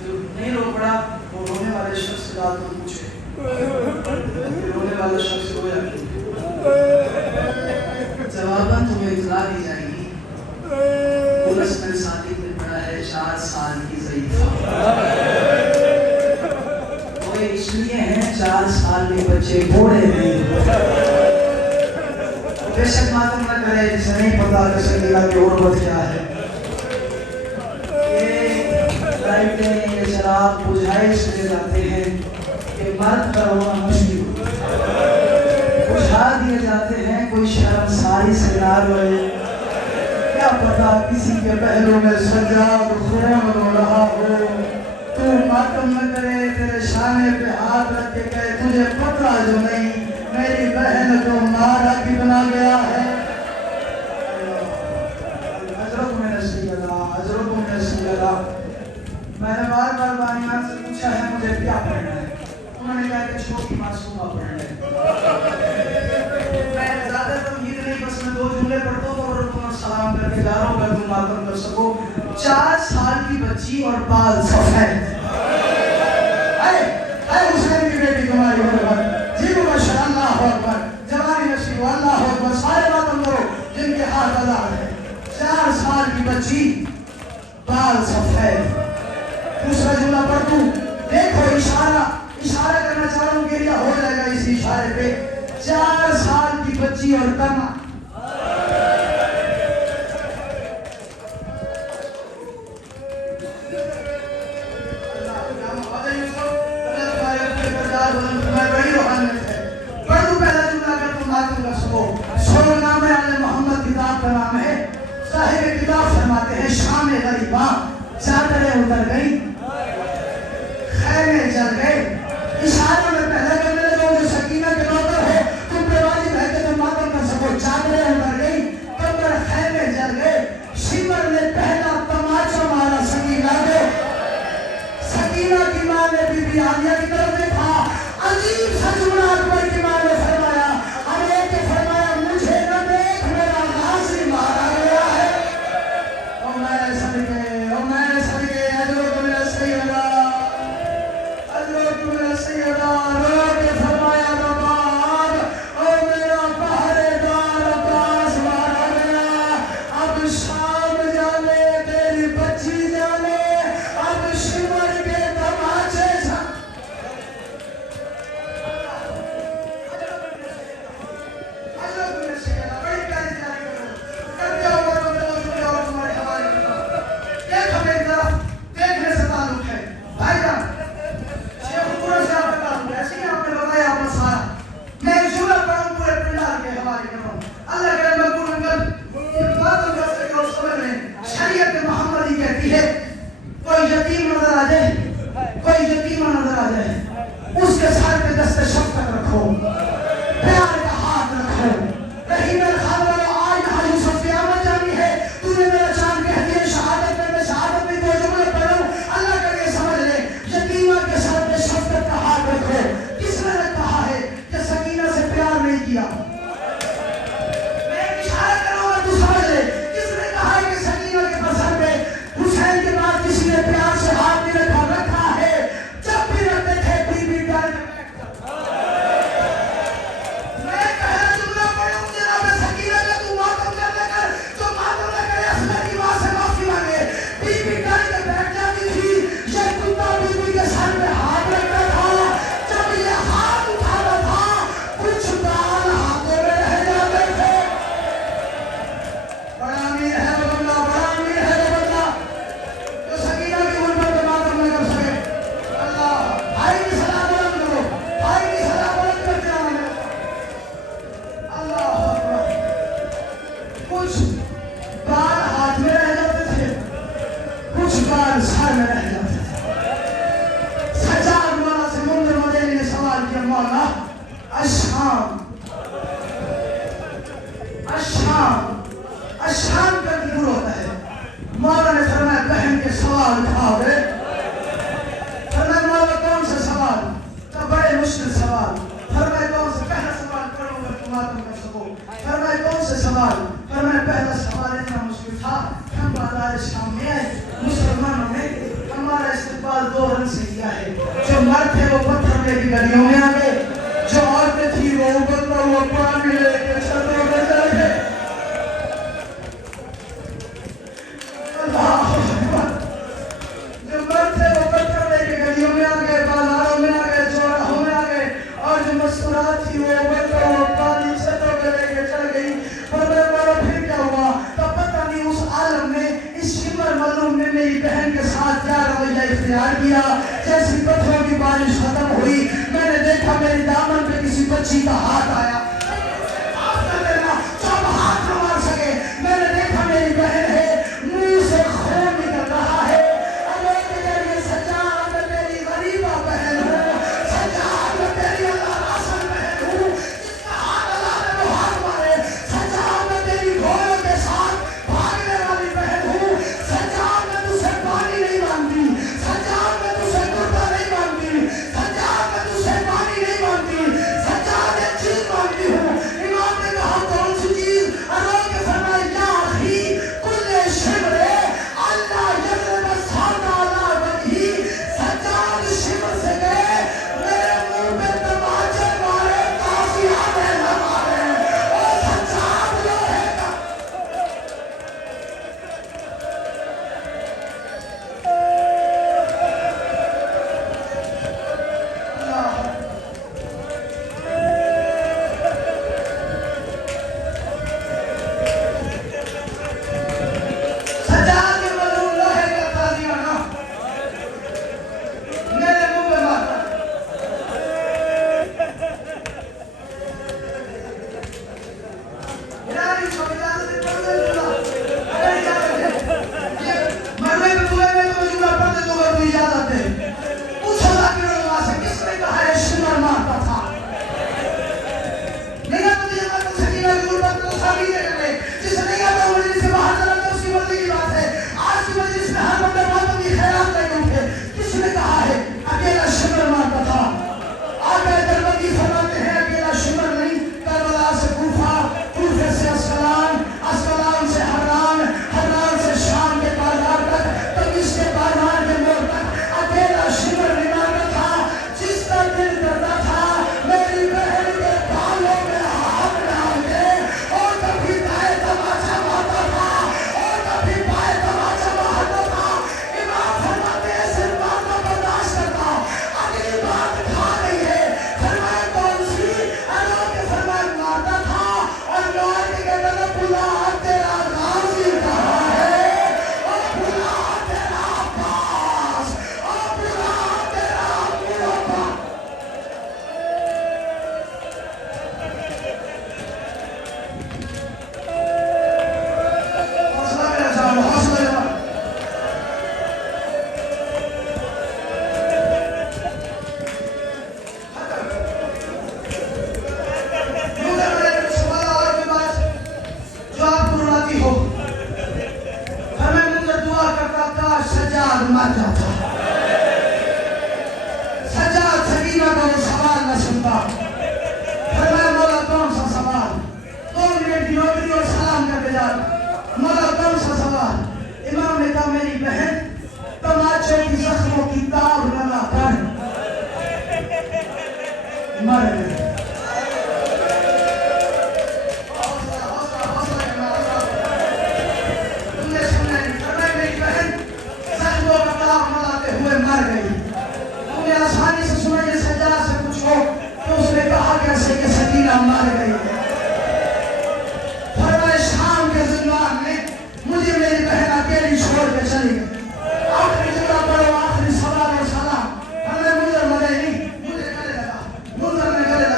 جو نہیں رو پڑا وہ رونے والے شخص سے بات کو پوچھے رونے والے شخص رویا جواباً تمہیں اطلاع دی جائے گی پولس میں ساتھی نے پڑھا ہے 4 سال کی ضعیفہ وہ اس لیے ہیں 4 سال کے بچے بوڑھے نہیں بے شک ماتم نہ کرے جسے نہیں پتا کہ سکینہ کی غربت کیا ہے لائٹیں یہ چراغ بجھائے اس لیے جاتے ہیں کہ مرد کا ہونا مشکل بجھا دیے جاتے ہیں کوئی شرمساری سے نہ روئے کیا پتا کسی کے پہلو میں سجاد خون رو رہا ہو تو ماتم نہ کرے تیرے شانے پہ ہاتھ رکھ کے کہے تجھے پتہ جو نہیں میری بہن کو مارا کتنا گیا ہے حضرت میں نصیب اللہ حضرت میں نصیب اللہ میں نے بار بار بانیان سے پوچھا ہے مجھے کیا پڑھنا ہے انہوں نے کہا کہ چھوٹی معصومہ پڑھ لے میں زیادہ تمہید نہیں بس میں 2 جملے پڑھتا ہوں اور تمہیں سلام کر کے جا رہا ہوں اگر تم ماتم کر سکو 4 سال کی بچی اور بال سفید اے حسین کی بیٹی تمہاری برابر جی مبشر اللہ اکبر جوانی نصیب اللہ اکبر سارے ماتم کرو جن کے ہاتھ آزاد ہے 4 سال کی بچی بال سفید دوسرا جملہ پڑھ دوں دیکھو اشارہ کرنا چاہ رہا ہوں کہ یہ ہو جائے گا اسی اشارے پہ 4 سال کی بچی اور تنا پڑھ دوں پہلا جملہ اگر تم ماتم کر سکو سورہ نام محمد کتاب کا نام ہے صاحب کتاب فرماتے ہیں شام غریباں چادریں اتر گئی خیمے جل گئے اشارے میں پہلے کرنے لگا جو سکینہ کے نوکر ہو تم پہ واجب ہے کہ تم ماتم کر سکو چادریں اتر گئی کمر خیمے جل گئے شمر نے پہلا تماچا مارا سکینہ کو سکینہ کی ماں نے بی بی عالیہ کی طرف دیکھا عجیب سا جملہ اکبر کی ماں نے فرمایا اب ایک نے فرمایا مجھے نہ دیکھ میرا غازی مارا گیا ہے اور میں صدقے حضرت میرا سیدہ رو کے فرمایا نباب اور میرا پہرے دار عباس مارا گیا اب شام جانے تیری بچی جانے اب شمر کے تماچے کوئی یتیمہ نظر آ جائے اس کے سر پہ دست شفقت رکھو پیار کا ہاتھ رکھو رحیم الخال والا آج یہاں یوسف قیامت جانی ہے تو نے میرا چاند کہہ دیا شہادت میں شہادت میں 2 جملے پڑھوں اللہ کر کے سمجھ لے یتیمہ کے سر پہ شفقت کا ہاتھ رکھو کس نے کہا ہے کہ سکینہ سے پیار نہیں کیا میں اشارہ کروں گا تو سمجھ لے کس نے کہا ہے کہ سکینہ کے سر پہ حسین کے بعد کسی نے پیار سے ہاتھ نہیں رکھا ہے جب بھی رکھتے تھے بی بی ڈر میں پہلا جملہ پڑھوں جناب سکینہ کا تو ماتم کرنے کر جو ماتم نہ کرے اصلہ کی ماں سے معافی مانگے بی بی ڈر کے بیٹھ جاتی تھی یہ کتا بی بی کے سر پہ ہاتھ رکھتا تھا جب یہ ہاتھ اٹھانا تھا کچھ بال ہاتھوں میں رہ جاتے تھے بڑا امیر ہے وہ بندہ بڑا امیر ہے وہ بندہ جو سکینہ کی غربت پہ ماتم نہ کر سکے اللہ بھائی کی صلاح بلند کرو بھائی کی صلاح بلند کرتے آنے اللہ اکبر کچھ بال ہاتھ میں رہ جاتے تھے کچھ بال سر میں رہ جاتے تھے سجاد مولا سے منظر مدینی نے سوال کیا مولا الشام کا دور ہوتا ہے مولا نے فرمایا بہن کے سوال اٹھاؤ گے فرمایا مولا کون سا سوال تو بڑے مشکل سوال فرمایا کون سا پہلا سوال کرو گا تم ماتم کر سکو فرمایا کون سے سوال فرمایا پہلا سوال اتنا مشکل ہمارے سامنے آئے مسلمانوں نے ہمارا استقبال 2 رنگ سے کیا ہے. جو مرد تھے وہ پتھر لے کے گلیوں میں آ گئے, جو عورتیں تھی وہ ابلتا ہوا پانی لے کے چھتوں میں چل گئے. اللہ اکبر. جو مرد تھے وہ پتھر لے کے گلیوں میں آ گئے, بازاروں میں آ گئے, چوراہوں میں آ گئے, اور جو مسکرات تھی وہ ابلتا ہوا پانی چھتوں میں لے کے چل گئی. پر میں بولو پھر کیا ہوا؟ تو پتہ نہیں اس عالم نے, اس شمر معلوم نے میری بہن کے ساتھ کیا رویہ اختیار کیا. جیسی پتھروں کی بارش ختم ہوئی, میں نے دیکھا میری دامن پہ کسی بچی کا ہاتھ آیا. آپ نہ دینا جو اب ہاتھ نہ مار سکے. میں نے دیکھا میری بہن ہے, منہ سے خون نکل رہا ہے. اللہ کے ذریعے سجاد میں تیری غریبہ بہن ہوں, سجاد میں تیری اللہ راسل بہن ہوں, جس کا ہاتھ اللہ نے وہ ہاتھ مارے. سجاد میں تیری گھوڑوں کے ساتھ بھاگنے والی بہن ہوں. سجاد میں تجھے پانی نہیں مانگتی, سجاد میں تجھے کرتا نہیں مانگتی, سجاد میں تجھے پانی نہیں مانگتی, سجاد ایک چیز مانگتی ہوں. امام نے کہا کون سی چیز؟ اللہ کے فرمائے یا اخی کل شبر اللہ یضرب الصوت علی وجہی. سجاد شبر سے گئے, میرے منہ پہ تماچے مارے, تازیہ میں نہ مارے. او سجاد لوہے کا سجاد کے مظلوم لوہے کا تازیہ نہ میرے منہ پہ مارتا. یاری کو اجازت دے پردے دوں گا, اگر اجازت دے مرنے پہ تمہیں میں تمہیں جملہ پردے دوں گا تو اجازت دے. پوچھو ذاکر اللہ سے کس نے کہا ہے شمر مارتا تھا؟ نہیں تو تجھے مرد سکینہ کی غربت کو ثابت دے کرے. جس نے کہا تو مجلس سے باہر چلا تو اس کی مرضی کی بات ہے. آج کی مجلس میں ہر بندے ماتم کی خیرات لے کے اٹھے. کس نے کہا ہے اکیلا شمر مارتا تھا؟ آقا دربندی فرماتے ہیں اکیلا شمر نہیں, کربلا سے کوفہ, کوفے سے اسقلان, اسقلان سے حران, حران سے شام کے بازار تک, تمیز کے بازار کے موڑ تک اکیلا شمر نہیں مارتا تھا. جس کا دل کرتا تھا میری بہن کے بالوں میں ہاتھ ڈال دے, اور کبھی دائیں تماچا مارتا تھا, اور کبھی بائیں تماچا مارتا تھا. امام فرماتے ہیں صرف بات کا برداشت کرتا, اگلی بات کھا رہی ہے. فرمایا کون سی؟ اللہ کے فرمائے مارتا تھا, اور مار کے کہتا تھا بلا تیرا غازی کہاں ہے, اور بلا تیرا عباس, اور بلا تیرا مربع. حوصلہ میرا جان, حوصلہ میرا. مجھے بڑے سوال اور بھی بات جو آپ کو رلاتی ہو. ہمیں مجھے دعا کرتا کاش سجاد مر جاتا, سجاد سکینہ کا وہ سوال نہ سنتا. فرمایا مولا کون سا سوال؟ 2 منٹ کی نوکری اور سلام کر کے جاتا. مولا کون سا سوال؟ امام نے کہا میری بہن تماچے کی زخموں کی تاب لگا کر مر گئی. تم نے سنا نہیں. فرمایا میری بہن زخموں کا تاب ملاتے ہوئے مر گئی. تم نے آسانی سے سنا, یہ سجاد سے پوچھو تو اس نے کہا کیسے کہ سکینہ مر گئی. فرمایا شام کے زندان میں مجھے میری بہن اکیلی چھوڑ کے چلی گئی. آخری جملہ پڑھو, آخری سوال اور سلام. فرمایا منظر مرے نہیں, مجھے گلے لگا, منظر نے گلے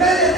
میرے